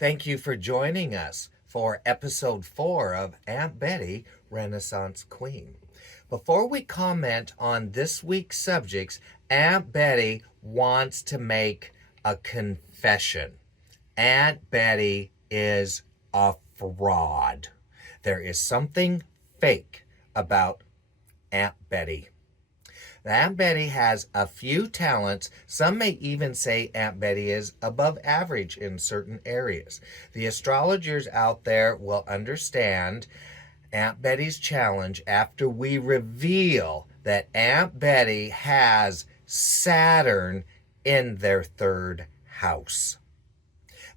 Thank you for joining us for episode 4 of Aunt Betty, Renaissance Queen. Before we comment on this week's subjects, Aunt Betty wants to make a confession. Aunt Betty is a fraud. There is something fake about Aunt Betty. Aunt Betty has a few talents. Some may even say Aunt Betty is above average in certain areas. The astrologers out there will understand Aunt Betty's challenge after we reveal that Aunt Betty has Saturn in their third house.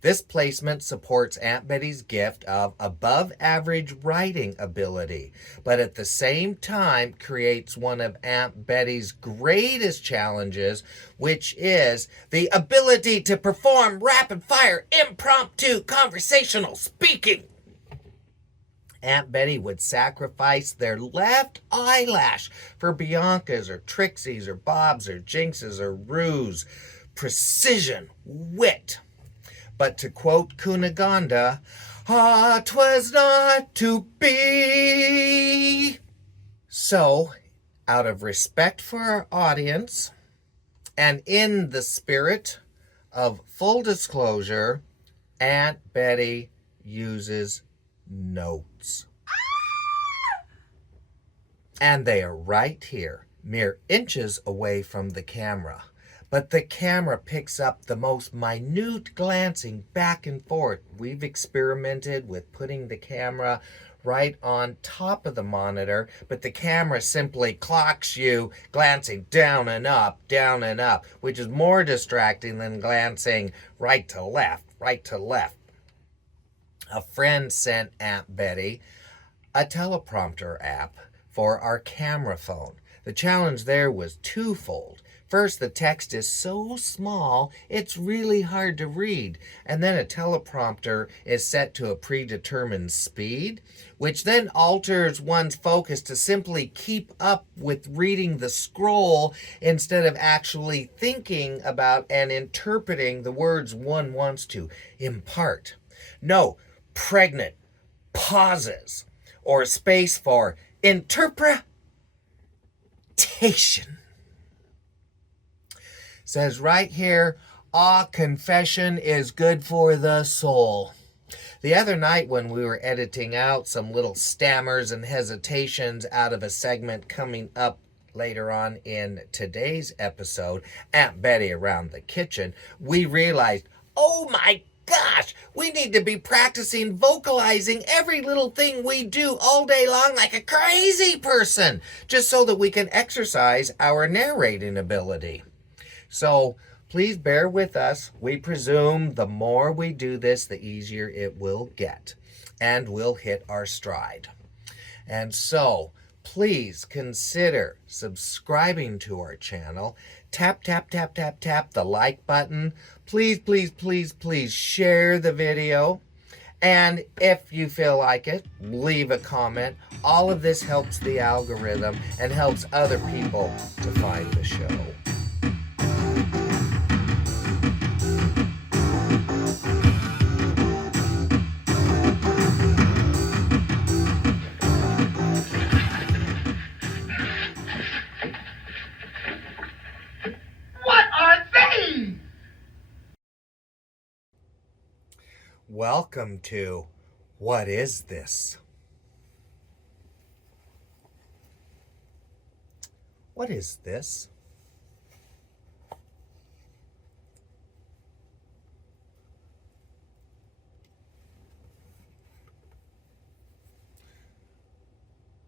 This placement supports Aunt Betty's gift of above average writing ability, but at the same time creates one of Aunt Betty's greatest challenges, which is the ability to perform rapid fire impromptu conversational speaking. Aunt Betty would sacrifice their left eyelash for Bianca's or Trixie's or Bob's or Jinx's or Rue's precision, wit. But to quote Cunegonde, "'twas not to be." So, out of respect for our audience, and in the spirit of full disclosure, Aunt Betty uses notes. And they are right here, mere inches away from the camera. But the camera picks up the most minute glancing back and forth. We've experimented with putting the camera right on top of the monitor, but the camera simply clocks you glancing down and up, which is more distracting than glancing right to left. A friend sent Aunt Betty a teleprompter app for our camera phone. The challenge there was twofold. First, the text is so small, it's really hard to read. And then a teleprompter is set to a predetermined speed, which then alters one's focus to simply keep up with reading the scroll instead of actually thinking about and interpreting the words one wants to impart. No pregnant pauses or space for interpretation. Says right here, confession is good for the soul. The other night when we were editing out some little stammers and hesitations out of a segment coming up later on in today's episode, Aunt Betty Around the Kitchen, we realized, oh my gosh, we need to be practicing vocalizing every little thing we do all day long like a crazy person, just so that we can exercise our narrating ability. So please bear with us. We presume the more we do this, the easier it will get, and we'll hit our stride. And so please consider subscribing to our channel. Tap the like button. Please share the video. And if you feel like it, leave a comment. All of this helps the algorithm and helps other people to find the show. Welcome to What Is This? What is this?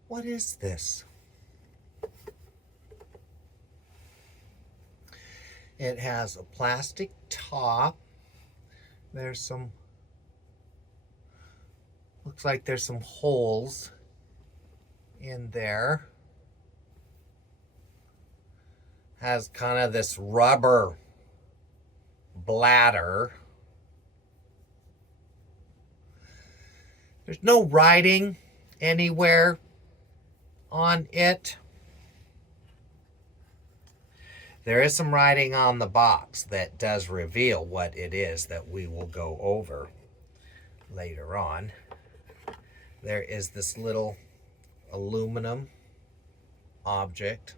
What is this? It has a plastic top. There's some, looks like there's some holes in there. Has kind of this rubber bladder. There's no writing anywhere on it. There is some writing on the box that does reveal what it is that we will go over later on, there is this little aluminum object,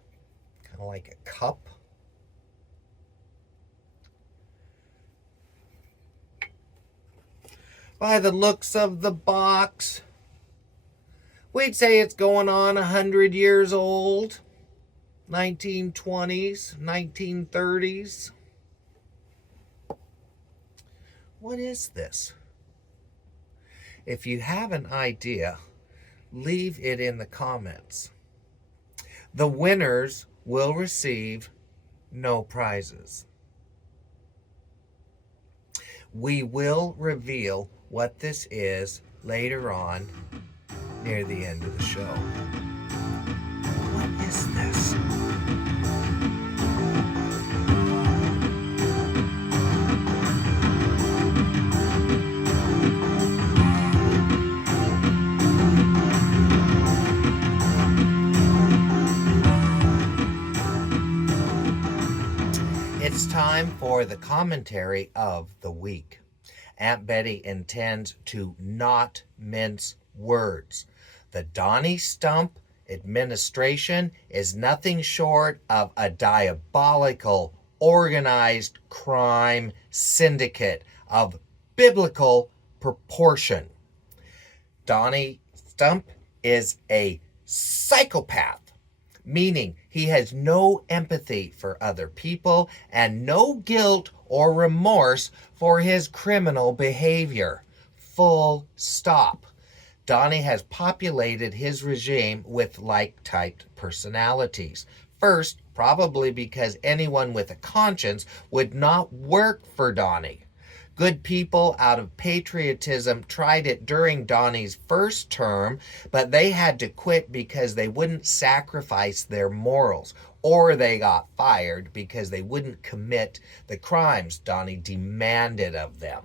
kind of like a cup. By the looks of the box, we'd say it's going on 100 years old. 1920s, 1930s. What is this? If you have an idea, leave it in the comments. The winners will receive no prizes. We will reveal what this is later on near the end of the show. What is this? It's time for the commentary of the week. Aunt Betty intends to not mince words. The Donnie Stump administration is nothing short of a diabolical, organized crime syndicate of biblical proportion. Donnie Stump is a psychopath, meaning he has no empathy for other people and no guilt or remorse for his criminal behavior. Full stop. Donnie has populated his regime with like-typed personalities. First, probably because anyone with a conscience would not work for Donnie. Good people out of patriotism tried it during Donnie's first term, but they had to quit because they wouldn't sacrifice their morals, or they got fired because they wouldn't commit the crimes Donnie demanded of them.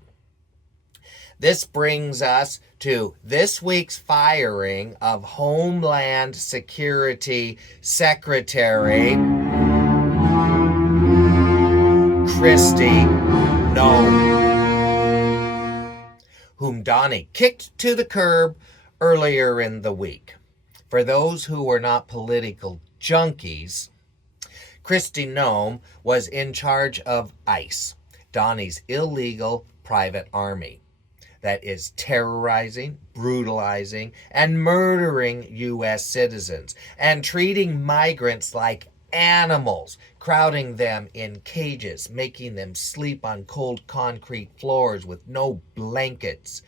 This brings us to this week's firing of Homeland Security Secretary Kristi Noem, whom Donnie kicked to the curb earlier in the week. For those who were not political junkies, Kristi Noem was in charge of ICE, Donnie's illegal private army that is terrorizing, brutalizing, and murdering U.S. citizens and treating migrants like animals, crowding them in cages, making them sleep on cold concrete floors with no blankets,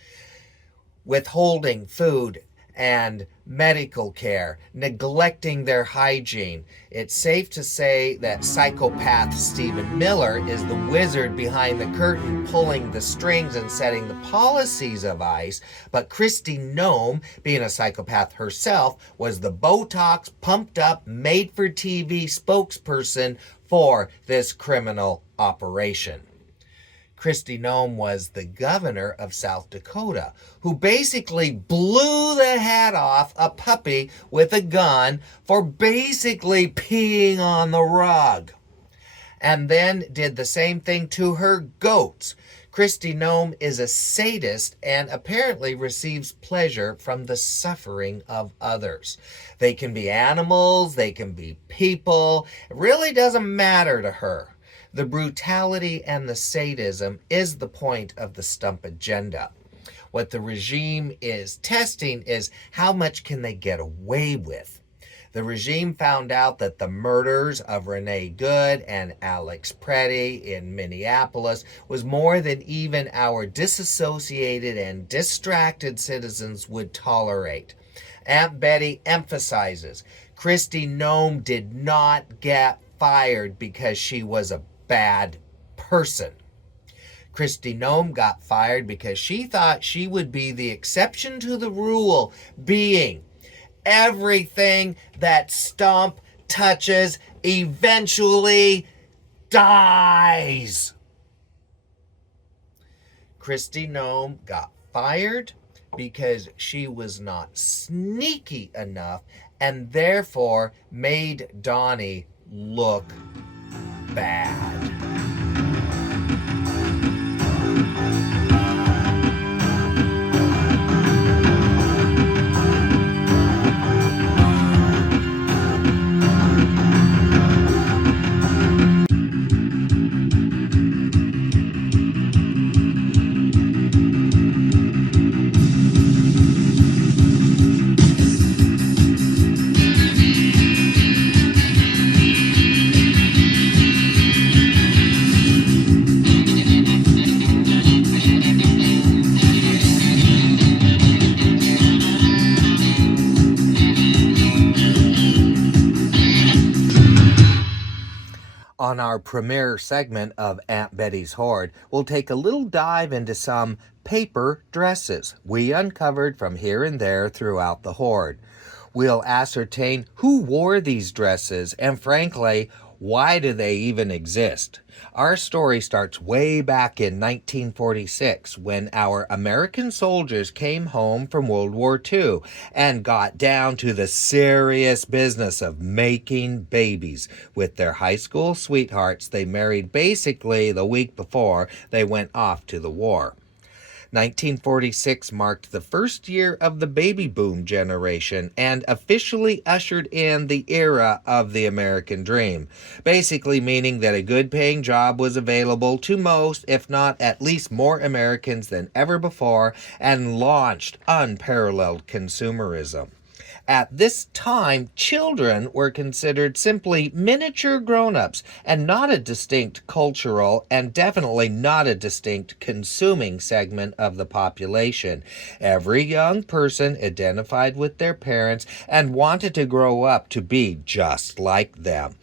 withholding food and medical care, neglecting their hygiene. It's safe to say that psychopath Stephen Miller is the wizard behind the curtain, pulling the strings and setting the policies of ICE, but Kristi Noem, being a psychopath herself, was the Botox, pumped up, made-for-TV spokesperson for this criminal operation. Kristi Noem was the governor of South Dakota, who basically blew the head off a puppy with a gun for basically peeing on the rug, and then did the same thing to her goats. Kristi Noem is a sadist and apparently receives pleasure from the suffering of others. They can be animals, they can be people. It really doesn't matter to her. The brutality and the sadism is the point of the Stump agenda. What the regime is testing is how much can they get away with. The regime found out that the murders of Renee Good and Alex Preddy in Minneapolis was more than even our disassociated and distracted citizens would tolerate. Aunt Betty emphasizes Kristi Noem did not get fired because she was a bad person. Kristi Noem got fired because she thought she would be the exception to the rule, being everything that Stump touches eventually dies. Kristi Noem got fired because she was not sneaky enough and therefore made Donnie look bad. On our premiere segment of Aunt Betty's Hoard, we'll take a little dive into some paper dresses we uncovered from here and there throughout the hoard. We'll ascertain who wore these dresses and, frankly, why do they even exist? Our story starts way back in 1946 when our American soldiers came home from World War II and got down to the serious business of making babies with their high school sweethearts they married basically the week before they went off to the war. 1946 marked the first year of the baby boom generation and officially ushered in the era of the American dream, basically meaning that a good-paying job was available to most, if not at least more Americans than ever before, and launched unparalleled consumerism. At this time, children were considered simply miniature grown-ups and not a distinct cultural and definitely not a distinct consuming segment of the population. Every young person identified with their parents and wanted to grow up to be just like them.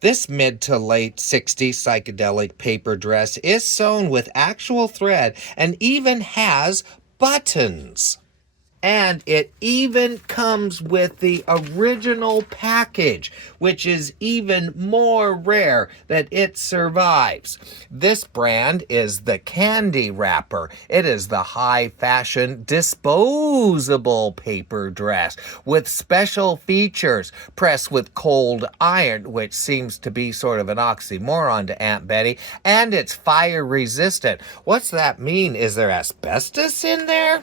This mid to late 60s psychedelic paper dress is sewn with actual thread and even has buttons. And it even comes with the original package, which is even more rare that it survives. This brand is the Candy Wrapper. It is the high-fashion disposable paper dress with special features, pressed with cold iron, which seems to be sort of an oxymoron to Aunt Betty, and it's fire-resistant. What's that mean? Is there asbestos in there?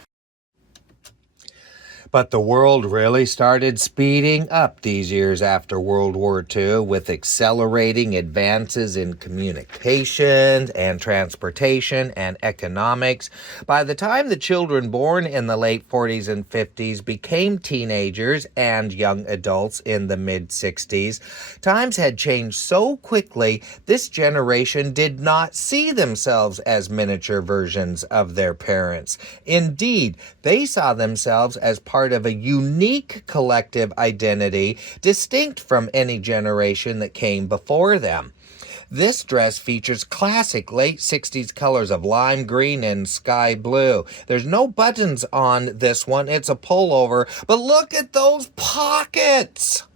But the world really started speeding up these years after World War II with accelerating advances in communications and transportation and economics. By the time the children born in the late 40s and 50s became teenagers and young adults in the mid-60s, times had changed so quickly this generation did not see themselves as miniature versions of their parents. Indeed, they saw themselves as part of a unique collective identity distinct from any generation that came before them. This dress features classic late 60s colors of lime green and sky blue. There's no buttons on this one. It's a pullover, but look at those pockets!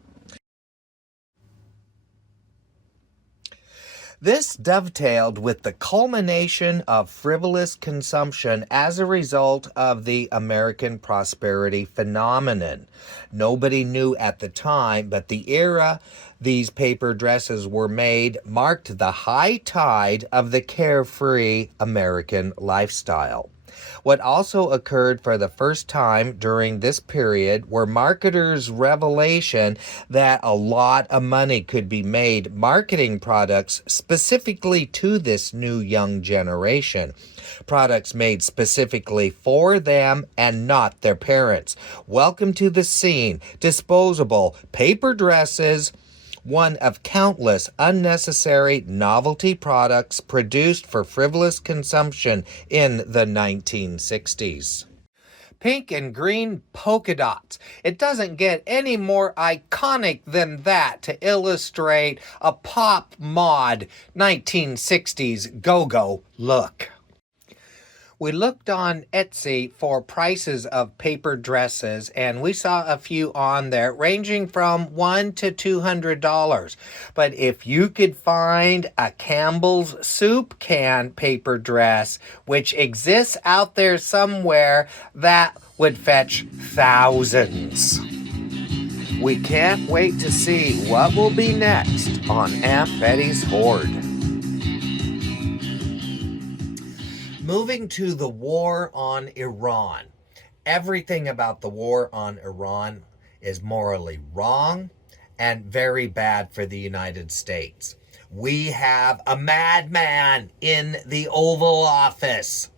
This dovetailed with the culmination of frivolous consumption as a result of the American prosperity phenomenon. Nobody knew at the time, but the era these paper dresses were made marked the high tide of the carefree American lifestyle. What also occurred for the first time during this period were marketers' revelation that a lot of money could be made marketing products specifically to this new young generation. Products made specifically for them and not their parents. Welcome to the scene. Disposable paper dresses, one of countless unnecessary novelty products produced for frivolous consumption in the 1960s. Pink and green polka dots. It doesn't get any more iconic than that to illustrate a pop mod 1960s go-go look. We looked on Etsy for prices of paper dresses, and we saw a few on there ranging from $100 to $200. But if you could find a Campbell's soup can paper dress, which exists out there somewhere, that would fetch thousands. We can't wait to see what will be next on Aunt Betty's Hoard. Moving to the war on Iran. Everything about the war on Iran is morally wrong and very bad for the United States. We have a madman in the Oval Office,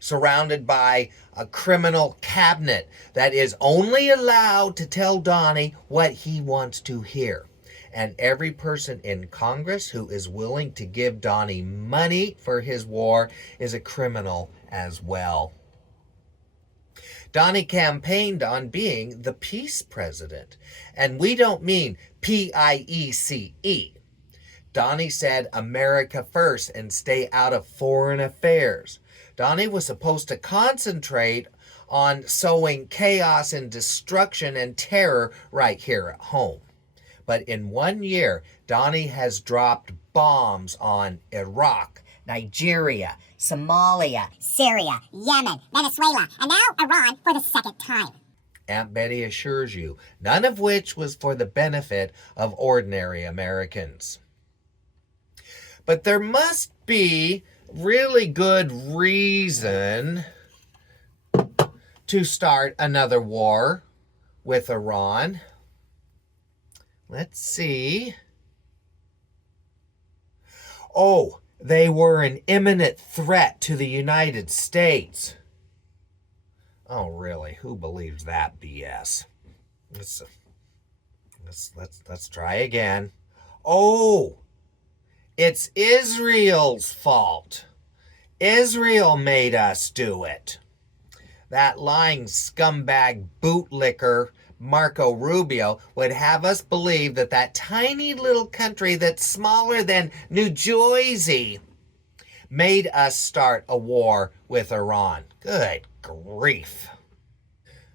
surrounded by a criminal cabinet that is only allowed to tell Donnie what he wants to hear. And every person in Congress who is willing to give Donnie money for his war is a criminal as well. Donnie campaigned on being the peace president. And we don't mean P-I-E-C-E. Donnie said America first and stay out of foreign affairs. Donnie was supposed to concentrate on sowing chaos and destruction and terror right here at home. But in 1 year, Donnie has dropped bombs on Iraq, Nigeria, Somalia, Syria, Yemen, Venezuela, and now Iran for the second time. Aunt Betty assures you, none of which was for the benefit of ordinary Americans. But there must be really good reason to start another war with Iran. Let's see. Oh, they were an imminent threat to the United States. Oh, really? Who believes that BS? Let's try again. Oh, it's Israel's fault. Israel made us do it. That lying scumbag bootlicker Marco Rubio would have us believe that that tiny little country that's smaller than New Jersey made us start a war with Iran. Good grief.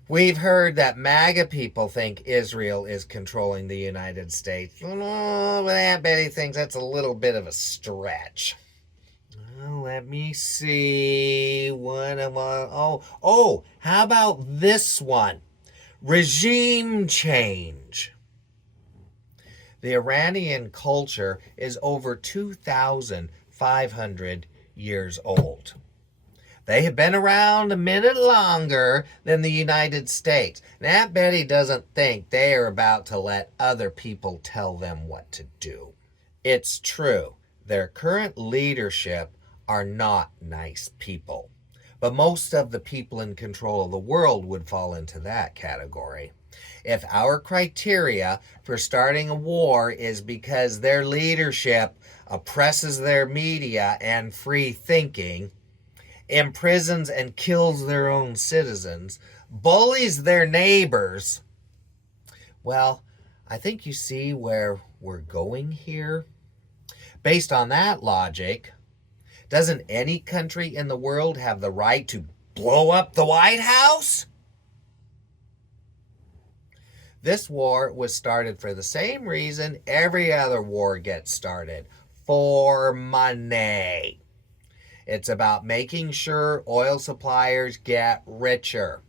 We've heard that MAGA people think Israel is controlling the United States. Oh, but Aunt Betty thinks that's a little bit of a stretch. Let me see. How about this one? Regime change. The Iranian culture is over 2,500 years old. They have been around a minute longer than the United States. And Aunt Betty doesn't think they are about to let other people tell them what to do. It's true, their current leadership are not nice people. But most of the people in control of the world would fall into that category. If our criteria for starting a war is because their leadership oppresses their media and free thinking, imprisons and kills their own citizens, bullies their neighbors, well, I think you see where we're going here. Based on that logic, doesn't any country in the world have the right to blow up the White House? This war was started for the same reason every other war gets started, for money. It's about making sure oil suppliers get richer.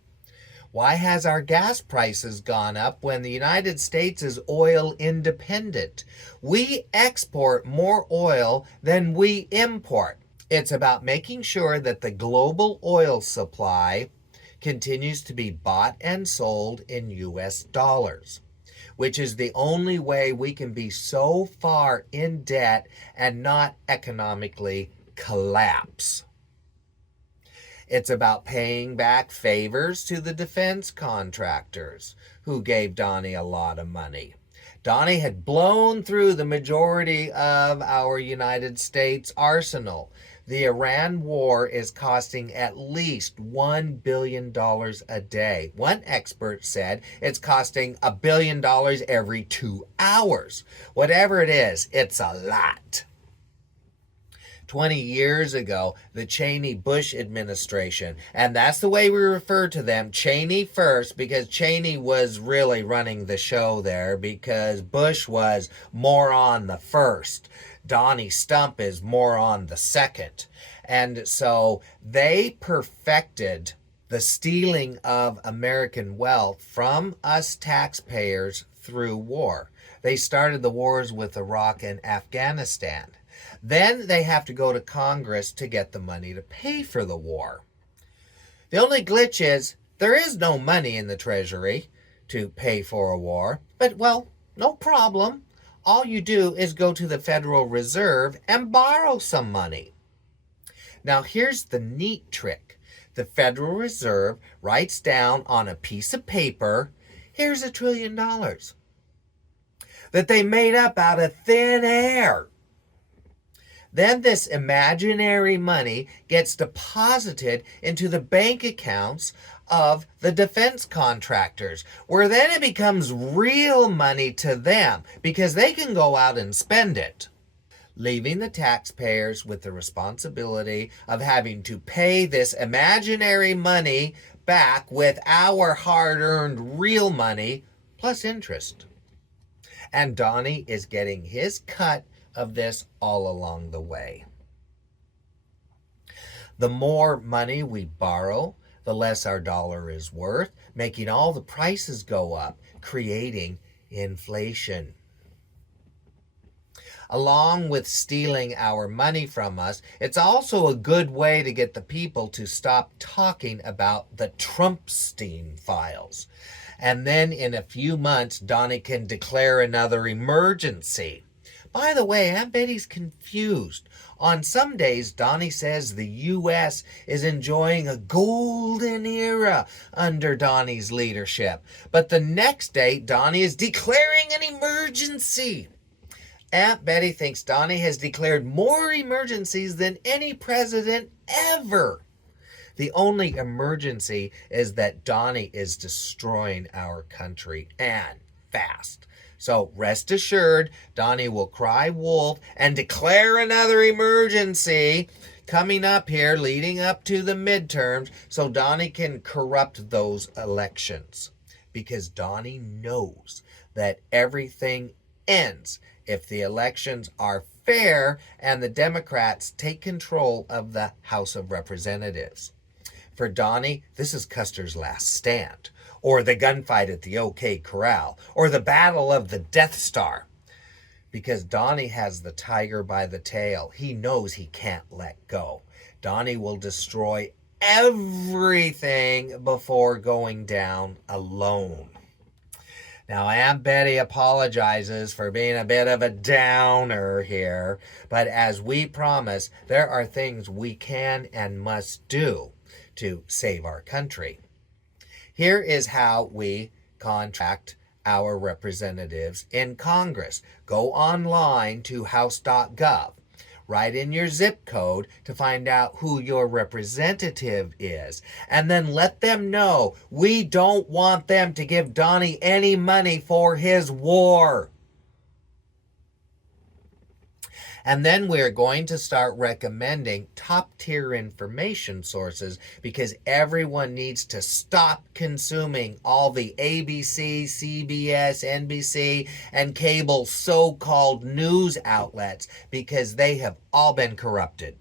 Why has our gas prices gone up when the United States is oil independent? We export more oil than we import. It's about making sure that the global oil supply continues to be bought and sold in US dollars, which is the only way we can be so far in debt and not economically collapse. It's about paying back favors to the defense contractors who gave Donnie a lot of money. Donnie had blown through the majority of our United States arsenal. The Iran war is costing at least $1 billion a day. One expert said it's costing $1 billion every 2 hours. Whatever it is, it's a lot. 20 years ago, the Cheney-Bush administration, and that's the way we refer to them, Cheney first, because Cheney was really running the show there, because Bush was more on the first. Donnie Stump is more on the second. And so they perfected the stealing of American wealth from us taxpayers through war. They started the wars with Iraq and Afghanistan. Then they have to go to Congress to get the money to pay for the war. The only glitch is there is no money in the Treasury to pay for a war. But, well, no problem. All you do is go to the Federal Reserve and borrow some money. Now, here's the neat trick. The Federal Reserve writes down on a piece of paper, here's $1 trillion that they made up out of thin air. Then this imaginary money gets deposited into the bank accounts of the defense contractors, where then it becomes real money to them because they can go out and spend it. leaving the taxpayers with the responsibility of having to pay this imaginary money back with our hard-earned real money plus interest. And Donnie is getting his cut of this all along the way. The more money we borrow, the less our dollar is worth, making all the prices go up, creating inflation. Along with stealing our money from us, it's also a good way to get the people to stop talking about the Trumpstein files. And then in a few months, Donnie can declare another emergency. By the way, Aunt Betty's confused. On some days, Donnie says the U.S. is enjoying a golden era under Donnie's leadership. But the next day, Donnie is declaring an emergency. Aunt Betty thinks Donnie has declared more emergencies than any president ever. The only emergency is that Donnie is destroying our country, and fast. So rest assured, Donnie will cry wolf and declare another emergency coming up here, leading up to the midterms, so Donnie can corrupt those elections. Because Donnie knows that everything ends if the elections are fair and the Democrats take control of the House of Representatives. For Donnie, this is Custer's last stand, or the gunfight at the OK Corral, or the Battle of the Death Star. Because Donnie has the tiger by the tail. He knows he can't let go. Donnie will destroy everything before going down alone. Now, Aunt Betty apologizes for being a bit of a downer here, but as we promise, there are things we can and must do to save our country. Here is how we contract our representatives in Congress. Go online to house.gov. Write in your zip code to find out who your representative is. And then let them know we don't want them to give Donnie any money for his war. And then we're going to start recommending top-tier information sources because everyone needs to stop consuming all the ABC, CBS, NBC, and cable so-called news outlets because they have all been corrupted.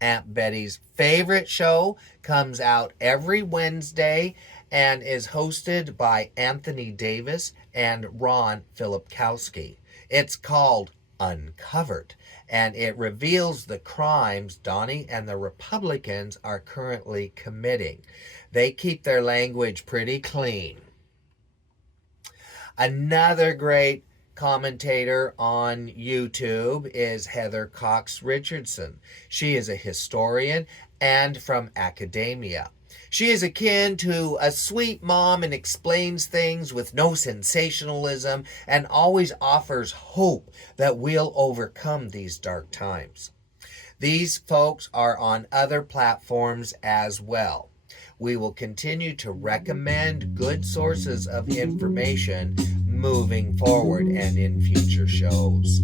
Aunt Betty's favorite show comes out every Wednesday and is hosted by Anthony Davis and Ron Filipkowski. It's called Uncovered, and it reveals the crimes Donnie and the Republicans are currently committing. They keep their language pretty clean. Another great commentator on YouTube is Heather Cox Richardson. She is a historian and from academia. She is akin to a sweet mom and explains things with no sensationalism and always offers hope that we'll overcome these dark times. These folks are on other platforms as well. We will continue to recommend good sources of information moving forward and in future shows.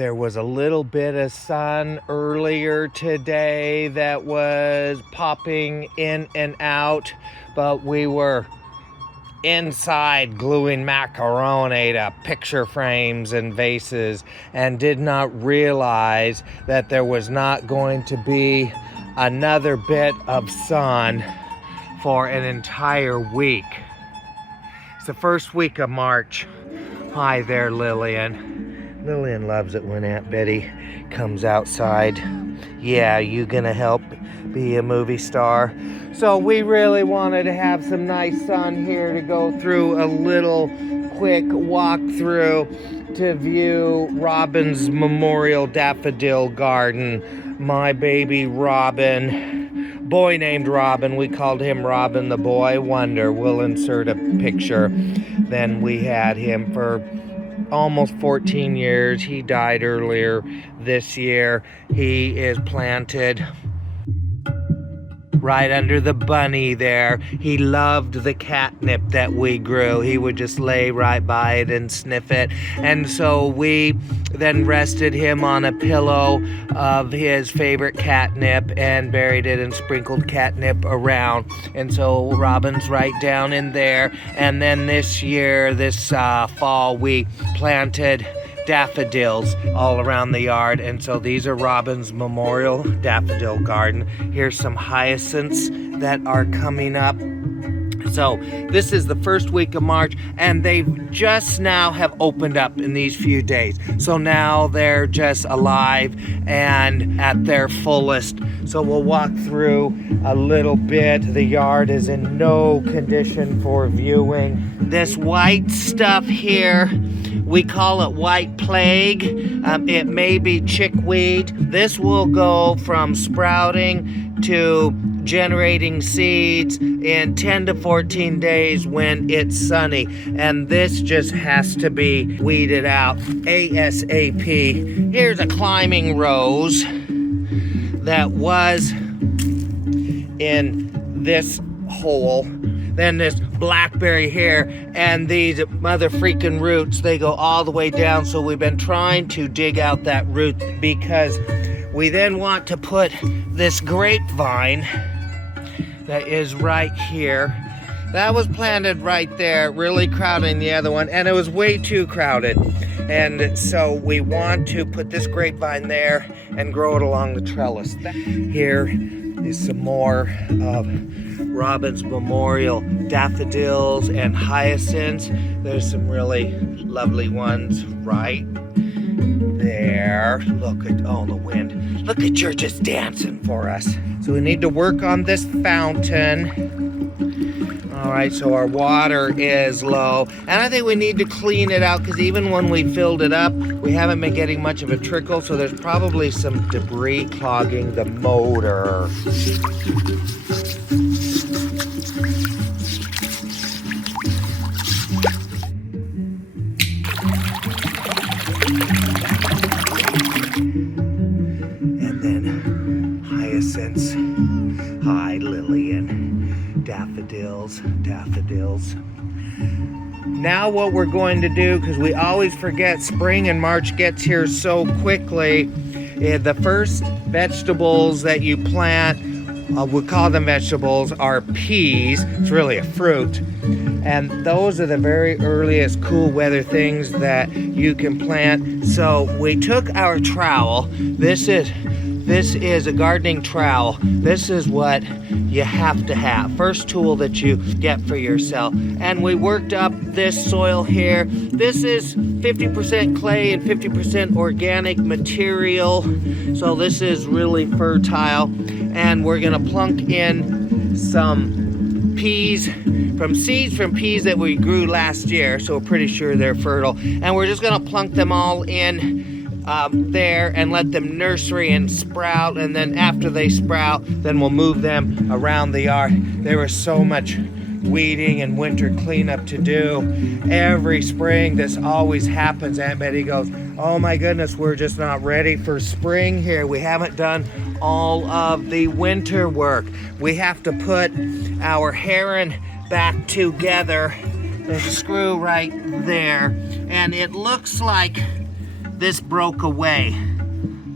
There was a little bit of sun earlier today that was popping in and out, but we were inside gluing macaroni to picture frames and vases and did not realize that there was not going to be another bit of sun for an entire week. It's the first week of March. Hi there, Lillian. Lillian loves it when Aunt Betty comes outside. Yeah, you gonna help be a movie star? So we really wanted to have some nice sun here to go through a little quick walkthrough to view Robin's Memorial Daffodil Garden. My baby Robin, boy named Robin, we called him Robin the Boy Wonder. We'll insert a picture. Then we had him for almost 14 years. He died earlier this year. He is planted right under the bunny there. He loved the catnip that we grew. He would just lay right by it and sniff it. And so we then rested him on a pillow of his favorite catnip and buried it and sprinkled catnip around. And so Robin's right down in there. And then this year, this fall, we planted daffodils all around the yard, and so these are Robin's memorial daffodil garden. Here's some hyacinths that are coming up. So this is the first week of March, and they just now have opened up in these few days. So now they're just alive and at their fullest. So we'll walk through a little bit. The yard is in no condition for viewing. This white stuff here, we call it white plague. It may be chickweed. This will go from sprouting to generating seeds in 10 to 14 days when it's sunny. And this just has to be weeded out ASAP. Here's a climbing rose that was in this hole. Then this blackberry here, and these mother freaking roots, they go all the way down. So we've been trying to dig out that root because we then want to put this grapevine that is right here. That was planted right there, really crowding the other one, and it was way too crowded. And so we want to put this grapevine there and grow it along the trellis. Here is some more of Robin's memorial daffodils and hyacinths. There's some really lovely ones right there. Look at, oh, the wind. Look at you just dancing for us. So we need to work on this fountain. All right, so our water is low. And I think we need to clean it out because even when we filled it up, we haven't been getting much of a trickle. So there's probably some debris clogging the motor. And then hyacinths, hi Lillian, daffodils. Now what we're going to do, because we always forget spring and March gets here so quickly, the first vegetables that you plant, we call them vegetables, are peas. It's really a fruit. And those are the very earliest cool weather things that you can plant. So we took our trowel. This is a gardening trowel. This is what you have to have. First tool that you get for yourself. And we worked up this soil here. This is 50% clay and 50% organic material. So this is really fertile. And we're gonna plunk in some peas from seeds from peas that we grew last year. So we're pretty sure they're fertile. And we're just gonna plunk them all in there and let them nursery and sprout, and then after they sprout, then we'll move them around the yard. There was so much weeding and winter cleanup to do. Every spring this always happens. Aunt Betty goes, oh my goodness, we're just not ready for spring here. We haven't done all of the winter work. We have to put our heron back together. There's a screw right there, and it looks like this broke away.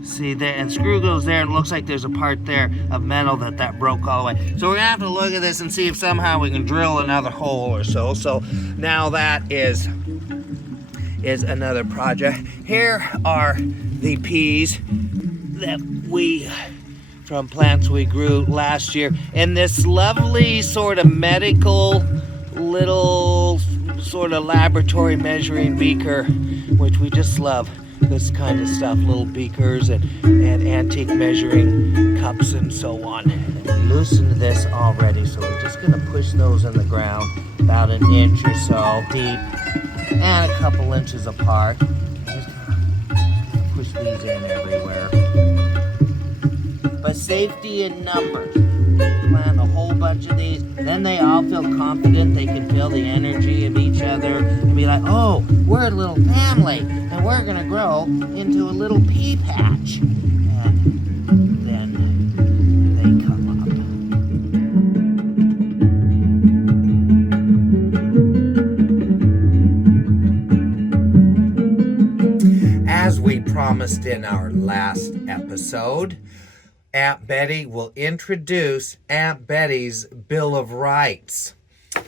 See there, and screw goes there, and it looks like there's a part there of metal that broke all the way. So we're gonna have to look at this and see if somehow we can drill another hole or so. So now that is another project. Here are the peas that we, from plants we grew last year in this lovely sort of medical little sort of laboratory measuring beaker, which we just love. This kind of stuff, little beakers and antique measuring cups and so on. We loosened this already, so we're just gonna push those in the ground about an inch or so deep and a couple inches apart. Just push these in everywhere. But safety in numbers. Plant a whole bunch of these, then they all feel confident. They can feel the energy of each other and be like, oh, we're a little family and we're gonna grow into a little pea patch. And then they come promised in our last episode, Aunt Betty will introduce Aunt Betty's Bill of Rights.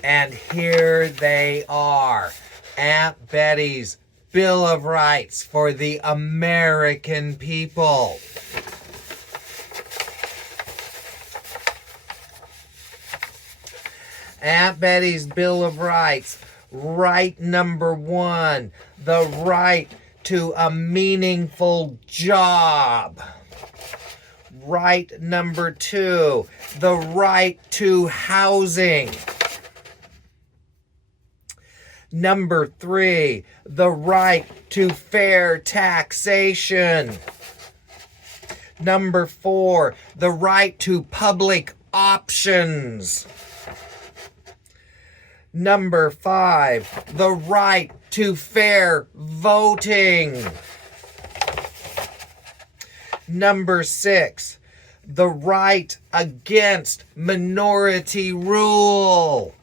And here they are. Aunt Betty's Bill of Rights for the American people. Aunt Betty's Bill of Rights. Right number 1, the right to a meaningful job. Right number 2, the right to housing. Number 3, the right to fair taxation. Number 4, the right to public options. Number 5, the right to fair voting. Number 6, the right against minority rule.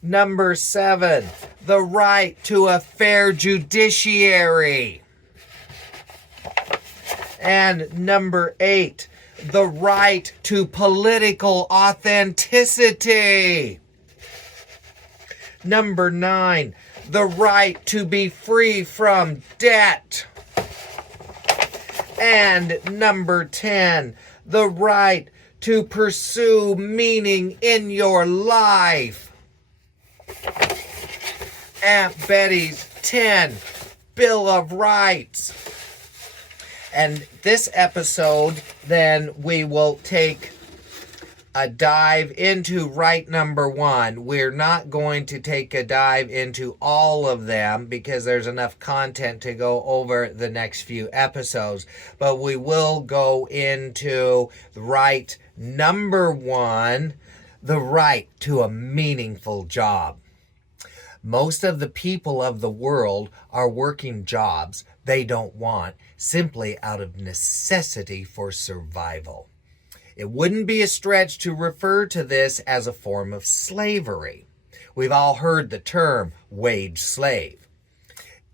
Number 7, the right to a fair judiciary. And number 8, the right to political authenticity. Number 9, the right to be free from debt. And number 10, the right to pursue meaning in your life. Aunt Betty's 10 Bill of Rights. And this episode, then we will take a dive into right number 1. We're not going to take a dive into all of them because there's enough content to go over the next few episodes. But we will go into right number 1, the right to a meaningful job. Most of the people of the world are working jobs they don't want simply out of necessity for survival. It wouldn't be a stretch to refer to this as a form of slavery. We've all heard the term wage slave.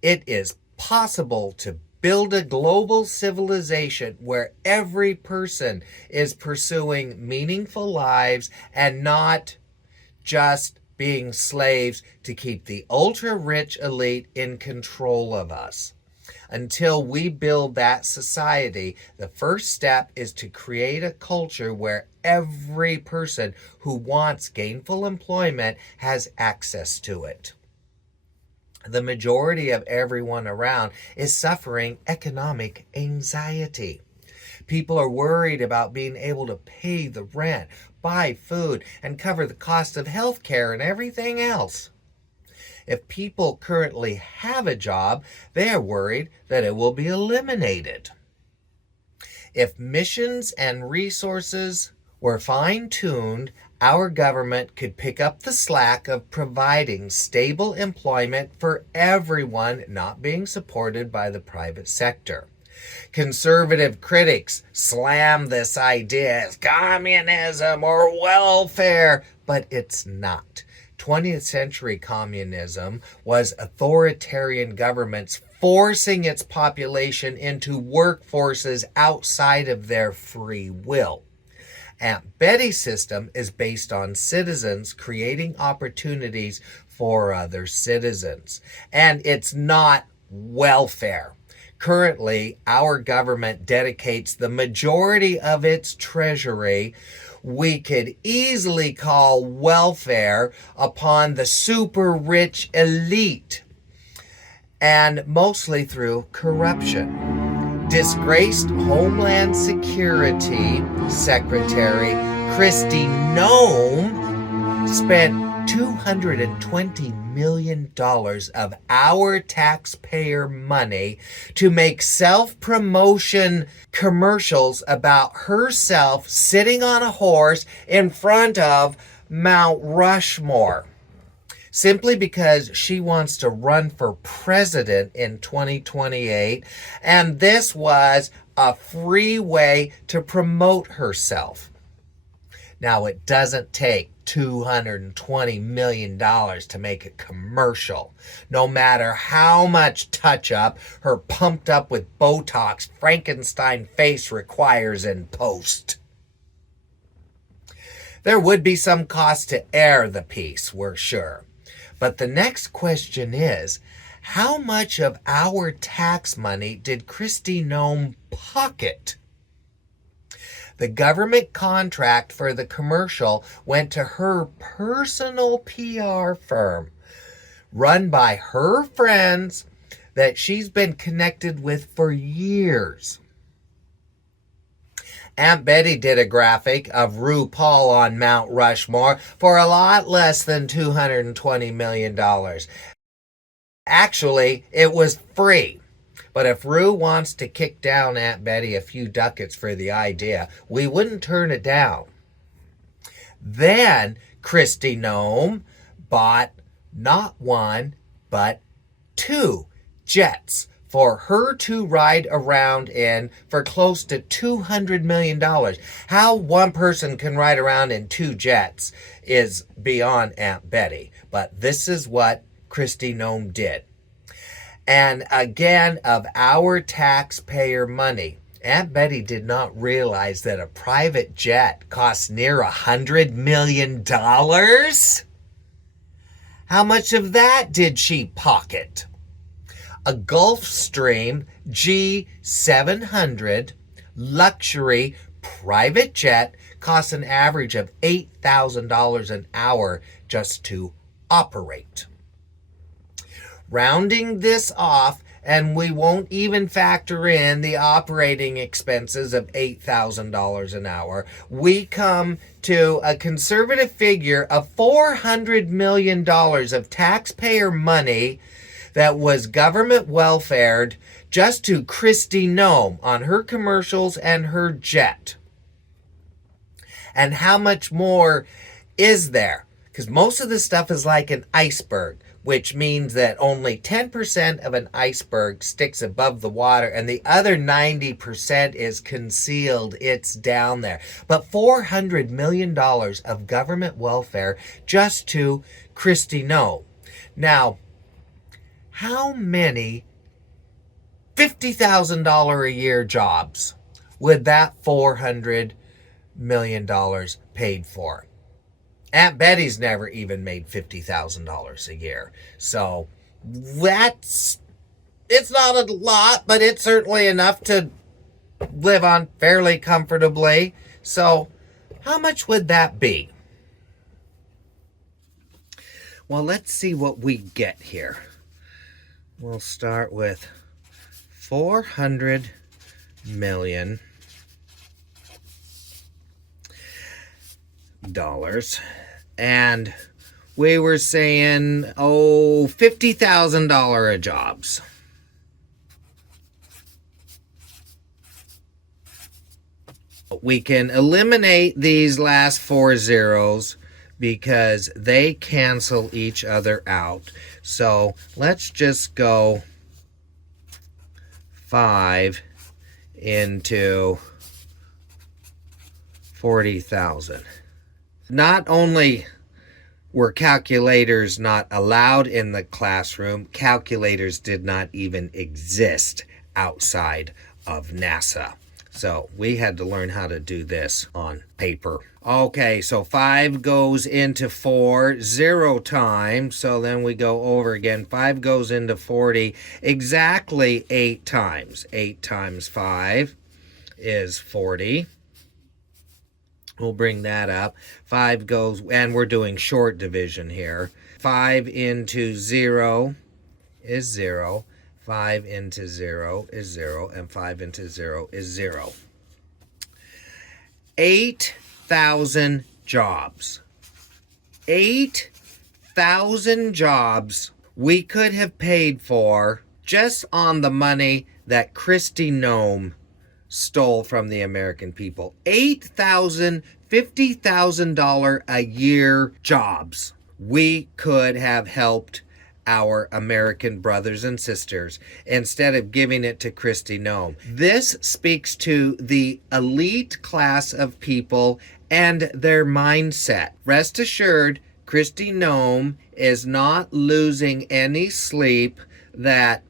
It is possible to build a global civilization where every person is pursuing meaningful lives and not just being slaves to keep the ultra-rich elite in control of us. Until we build that society, the first step is to create a culture where every person who wants gainful employment has access to it. The majority of everyone around is suffering economic anxiety. People are worried about being able to pay the rent, buy food, and cover the cost of health care and everything else. If people currently have a job, they are worried that it will be eliminated. If missions and resources were fine-tuned, our government could pick up the slack of providing stable employment for everyone not being supported by the private sector. Conservative critics slam this idea as communism or welfare, but it's not. 20th century communism was authoritarian governments forcing its population into workforces outside of their free will. Aunt Betty's system is based on citizens creating opportunities for other citizens, and it's not welfare. Currently, our government dedicates the majority of its treasury we could easily call welfare upon the super rich elite, and mostly through corruption. Disgraced Homeland Security Secretary Kristi Noem spent $220 million of our taxpayer money to make self-promotion commercials about herself sitting on a horse in front of Mount Rushmore, simply because she wants to run for president in 2028, and this was a free way to promote herself. Now, it doesn't take $220 million to make a commercial, no matter how much touch-up her pumped-up with Botox Frankenstein face requires in post. There would be some cost to air the piece, we're sure. But the next question is, how much of our tax money did Kristi Noem pocket? The government contract for the commercial went to her personal PR firm, run by her friends that she's been connected with for years. Aunt Betty did a graphic of RuPaul on Mount Rushmore for a lot less than $220 million. Actually, it was free. But if Rue wants to kick down Aunt Betty a few ducats for the idea, we wouldn't turn it down. Then Kristi Noem bought not one, but 2 jets for her to ride around in for close to $200 million. How one person can ride around in 2 jets is beyond Aunt Betty. But this is what Kristi Noem did. And again, of our taxpayer money, Aunt Betty did not realize that a private jet costs near $100 million. How much of that did she pocket? A Gulfstream G700 luxury private jet costs an average of $8,000 an hour just to operate. Rounding this off, and we won't even factor in the operating expenses of $8,000 an hour, we come to a conservative figure of $400 million of taxpayer money that was government welfared just to Kristi Noem on her commercials and her jet. And how much more is there? Because most of this stuff is like an iceberg, which means that only 10% of an iceberg sticks above the water and the other 90% is concealed. It's down there. But $400 million of government welfare just to Kristi Noem. Now, how many $50,000 a year jobs would that $400 million paid for? Aunt Betty's never even made $50,000 a year. So it's not a lot, but it's certainly enough to live on fairly comfortably. So how much would that be? Well, let's see what we get here. We'll start with $400 million. And we were saying, $50,000 a jobs. We can eliminate these last 4 zeros because they cancel each other out. So let's just go 5 into 40,000. Not only were calculators not allowed in the classroom, calculators did not even exist outside of NASA. So we had to learn how to do this on paper. Okay, so 5 goes into 4 0 times. So then we go over again. 5 goes into 40 exactly 8 times. 8 times 5 is 40. We'll bring that up. 5 goes, and we're doing short division here. 5 into 0 is 0. 5 into 0 is 0. And 5 into 0 is 0. 8,000 jobs. 8,000 jobs we could have paid for just on the money that Kristi Noem stole from the American people. $8,000, $50,000 a year jobs. We could have helped our American brothers and sisters instead of giving it to Kristi Noem. This speaks to the elite class of people and their mindset. Rest assured, Kristi Noem is not losing any sleep that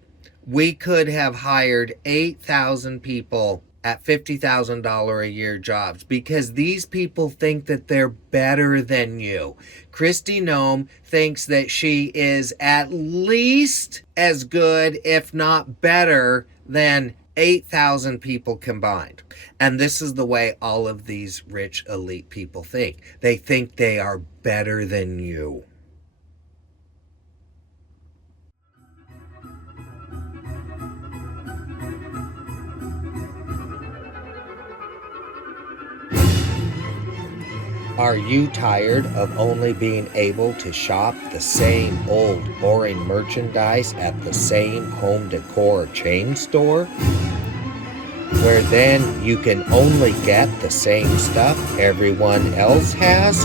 we could have hired 8,000 people at $50,000 a year jobs, because these people think that they're better than you. Kristi Noem thinks that she is at least as good, if not better, than 8,000 people combined. And this is the way all of these rich elite people think. They think they are better than you. Are you tired of only being able to shop the same old boring merchandise at the same home decor chain store? Where then you can only get the same stuff everyone else has?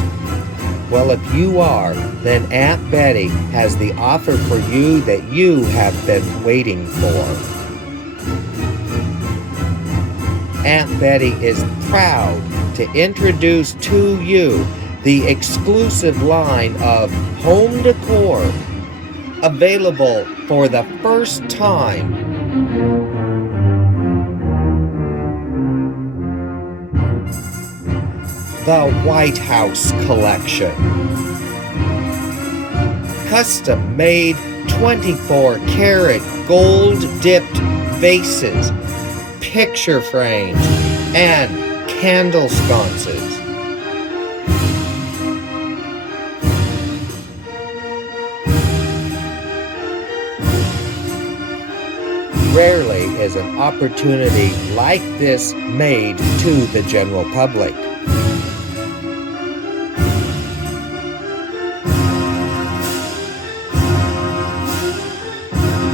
Well, if you are, then Aunt Betty has the offer for you that you have been waiting for. Aunt Betty is proud to introduce to you the exclusive line of home decor, available for the first time. The White House Collection. Custom-made 24-karat gold-dipped vases, picture frames, and candle sconces. Rarely is an opportunity like this made to the general public.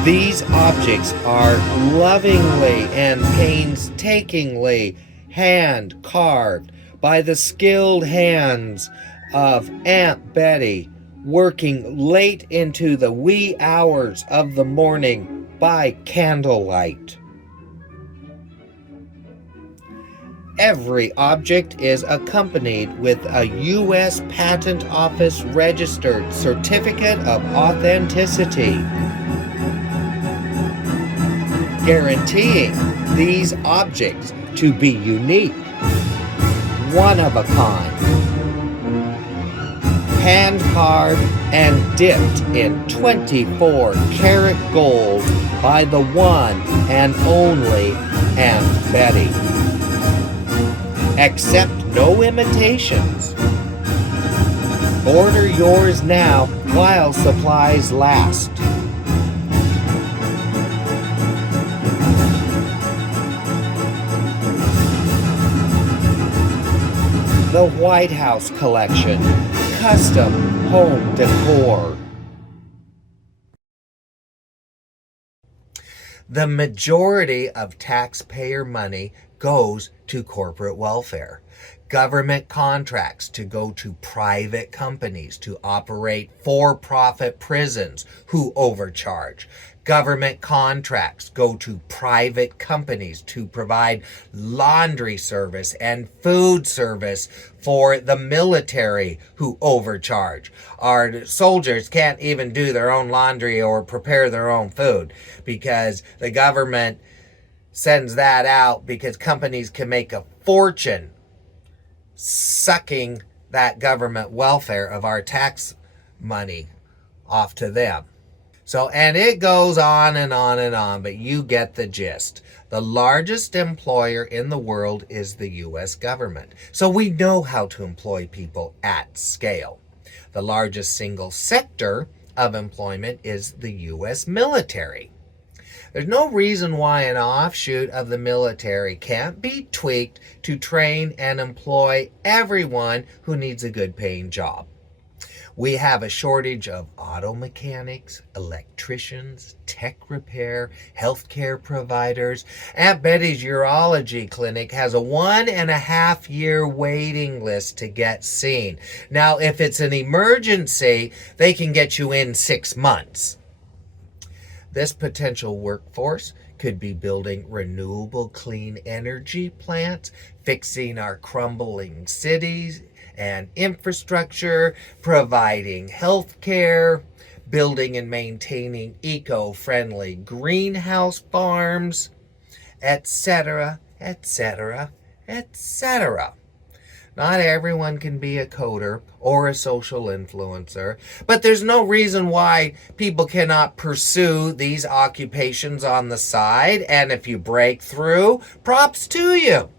These objects are lovingly and painstakingly hand-carved by the skilled hands of Aunt Betty, working late into the wee hours of the morning by candlelight. Every object is accompanied with a U.S. Patent Office registered certificate of authenticity, guaranteeing these objects to be unique, one of a kind, hand-carved and dipped in 24-karat gold by the one and only Aunt Betty. Accept no imitations. Order yours now while supplies last. The White House Collection, custom home decor. The majority of taxpayer money goes to corporate welfare. Government contracts to go to private companies to operate for-profit prisons who overcharge. Government contracts go to private companies to provide laundry service and food service for the military who overcharge. Our soldiers can't even do their own laundry or prepare their own food because the government sends that out because companies can make a fortune sucking that government welfare of our tax money off to them. So, and it goes on and on and on, but you get the gist. The largest employer in the world is the U.S. government. So we know how to employ people at scale. The largest single sector of employment is the U.S. military. There's no reason why an offshoot of the military can't be tweaked to train and employ everyone who needs a good paying job. We have a shortage of auto mechanics, electricians, tech repair, healthcare providers. Aunt Betty's urology clinic has a 1.5-year waiting list to get seen. Now, if it's an emergency, they can get you in 6 months. This potential workforce could be building renewable clean energy plants, fixing our crumbling cities and infrastructure, providing health care, building and maintaining eco-friendly greenhouse farms, etc., etc., etc. Not everyone can be a coder or a social influencer, but there's no reason why people cannot pursue these occupations on the side, and if you break through, props to you.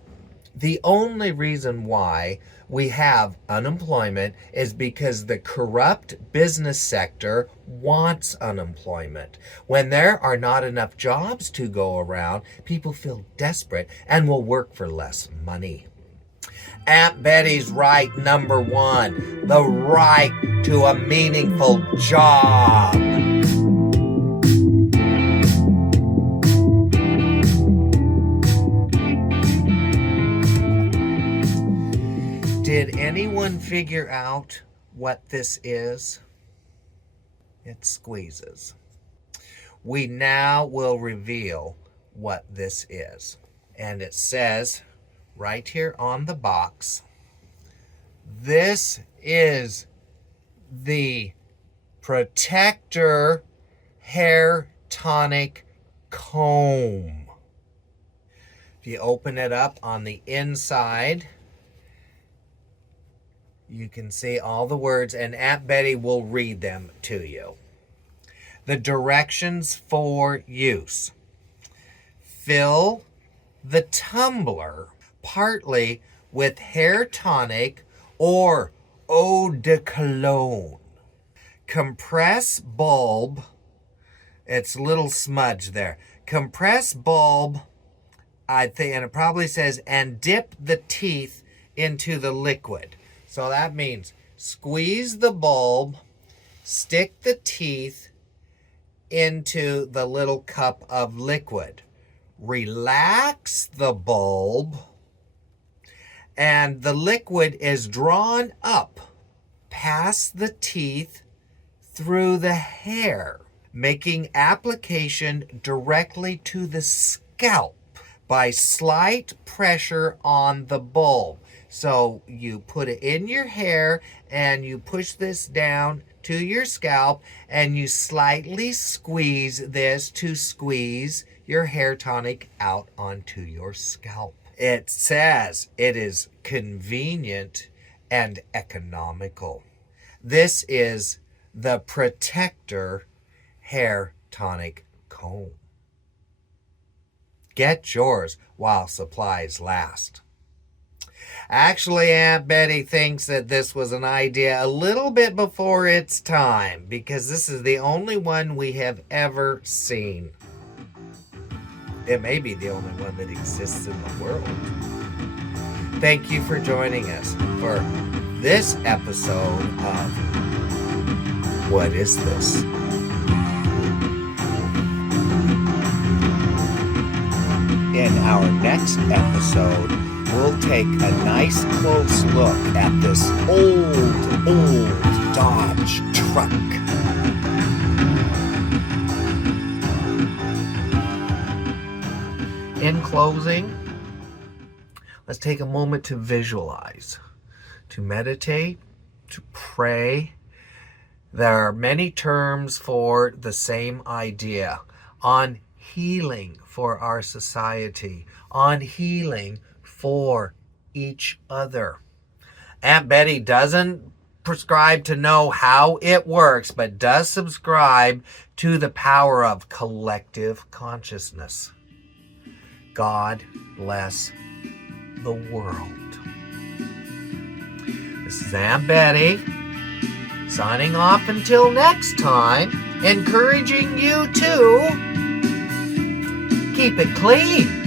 The only reason why we have unemployment is because the corrupt business sector wants unemployment. When there are not enough jobs to go around, people feel desperate and will work for less money. Aunt Betty's right number one, the right to a meaningful job. Did anyone figure out what this is? It squeezes. We now will reveal what this is. And it says right here on the box, this is the Protector Hair Tonic Comb. If you open it up on the inside, you can see all the words, and Aunt Betty will read them to you. The directions for use. Fill the tumbler partly with hair tonic or eau de cologne. Compress bulb, it's a little smudge there. Compress bulb, I think, and it probably says, and dip the teeth into the liquid. So that means squeeze the bulb, stick the teeth into the little cup of liquid. Relax the bulb, and the liquid is drawn up past the teeth through the hair, making application directly to the scalp by slight pressure on the bulb. So you put it in your hair and you push this down to your scalp and you slightly squeeze this to squeeze your hair tonic out onto your scalp. It says it is convenient and economical. This is the Protector Hair Tonic Comb. Get yours while supplies last. Actually, Aunt Betty thinks that this was an idea a little bit before its time because this is the only one we have ever seen. It may be the only one that exists in the world. Thank you for joining us for this episode of What Is This? In our next episode, we'll take a nice close look at this old Dodge truck. In closing, let's take a moment to visualize, to meditate, to pray. There are many terms for the same idea on healing for our society, on healing for each other. Aunt Betty doesn't prescribe to know how it works, but does subscribe to the power of collective consciousness. God bless the world. This is Aunt Betty signing off until next time, encouraging you to keep it clean.